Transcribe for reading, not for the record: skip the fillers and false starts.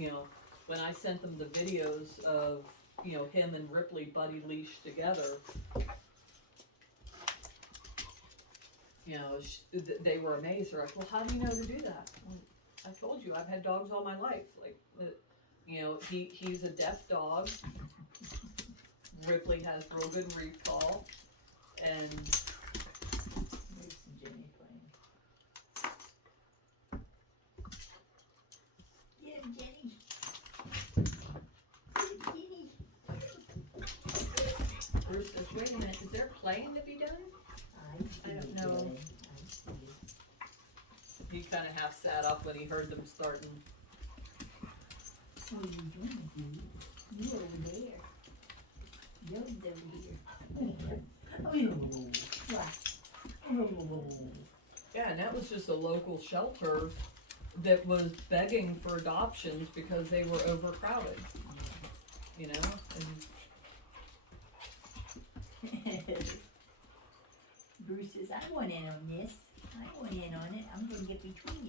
you know, when I sent them the videos of, you know, him and Ripley buddy leashed together, you know, they were amazed. They're like, well, how do you know to do that? Well, I told you, I've had dogs all my life. Like, you know, he's a deaf dog. Ripley has real good recall, and Where's Jenny playing? Get him, Jenny. Get him, Jenny. Bruce says, wait a minute, is there playing to be done? I don't know. I see it. He kind of half sat up when he heard them starting. What are you doing, dude? You over there. You're over here. Yeah, and that was just a local shelter that was begging for adoptions because they were overcrowded. You know, Bruce says, I want in on this. I want in on it. I'm gonna get between